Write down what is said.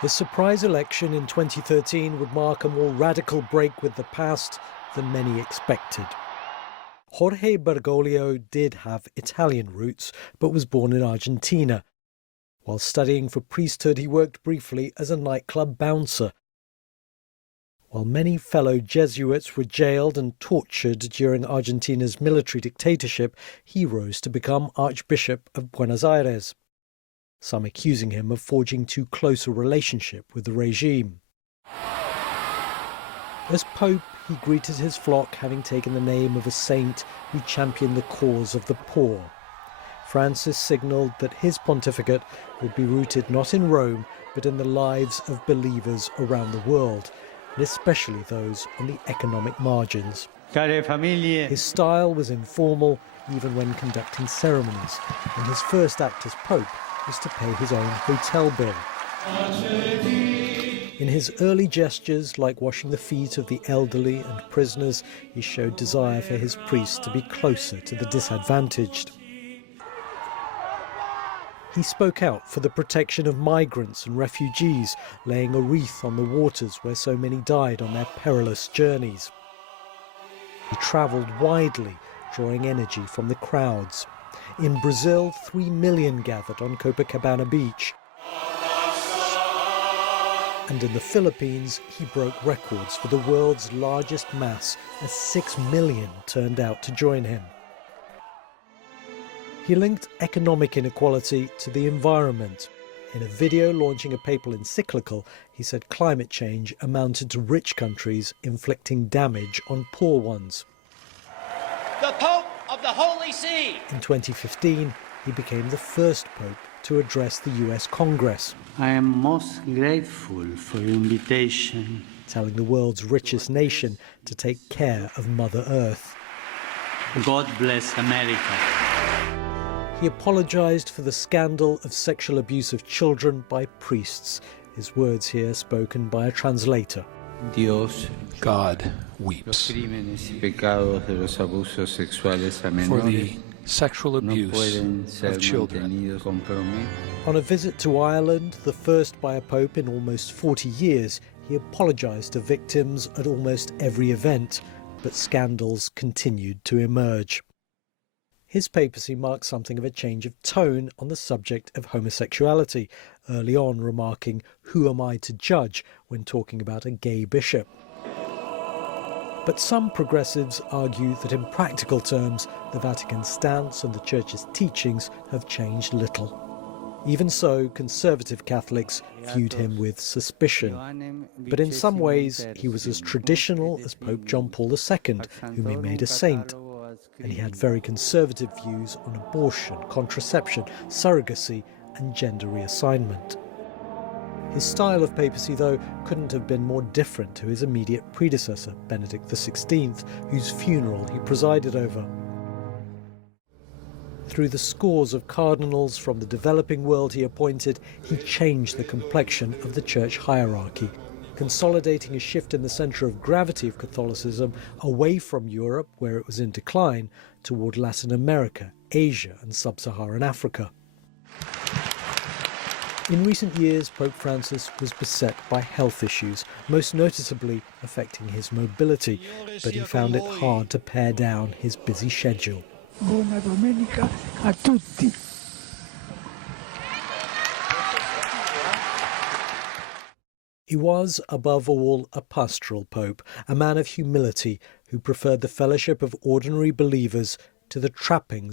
His surprise election in 2013 would mark a more radical break with the past than many expected. Jorge Bergoglio did have Italian roots, but was born in Argentina. While studying for priesthood, he worked briefly as a nightclub bouncer. While many fellow Jesuits were jailed and tortured during Argentina's military dictatorship, he rose to become Archbishop of Buenos Aires, some accusing him of forging too close a relationship with the regime. As Pope, he greeted his flock, having taken the name of a saint who championed the cause of the poor. Francis signalled that his pontificate would be rooted not in Rome, but in the lives of believers around the world, and especially those on the economic margins. His style was informal, even when conducting ceremonies, and his first act as Pope was to pay his own hotel bill. In his early gestures, like washing the feet of the elderly and prisoners, he showed desire for his priests to be closer to the disadvantaged. He spoke out for the protection of migrants and refugees, laying a wreath on the waters where so many died on their perilous journeys. He travelled widely, drawing energy from the crowds. In Brazil, 3 million gathered on Copacabana Beach. And in the Philippines, he broke records for the world's largest mass, as 6 million turned out to join him. He linked economic inequality to the environment. In a video launching a papal encyclical, he said climate change amounted to rich countries inflicting damage on poor ones. The Pope of the Holy See! In 2015, he became the first pope to address the US Congress. I am most grateful for your invitation, telling the world's richest nation to take care of Mother Earth. God bless America. He apologized for the scandal of sexual abuse of children by priests. His words here spoken by a translator. God weeps for the sexual abuse of children. On a visit to Ireland, the first by a pope in almost 40 years, he apologized to victims at almost every event, but scandals continued to emerge. His papacy marked something of a change of tone on the subject of homosexuality, early on remarking, "Who am I to judge?" when talking about a gay bishop. But some progressives argue that in practical terms, the Vatican's stance and the Church's teachings have changed little. Even so, conservative Catholics viewed him with suspicion. But in some ways, he was as traditional as Pope John Paul II, whom he made a saint. And he had very conservative views on abortion, contraception, surrogacy, and gender reassignment. His style of papacy, though, couldn't have been more different to his immediate predecessor, Benedict XVI, whose funeral he presided over. Through the scores of cardinals from the developing world he appointed, he changed the complexion of the church hierarchy, consolidating a shift in the centre of gravity of Catholicism away from Europe, where it was in decline, toward Latin America, Asia and sub-Saharan Africa. In recent years, Pope Francis was beset by health issues, most noticeably affecting his mobility, but he found it hard to pare down his busy schedule. Buona domenica a tutti. He was, above all, a pastoral pope, a man of humility who preferred the fellowship of ordinary believers to the trappings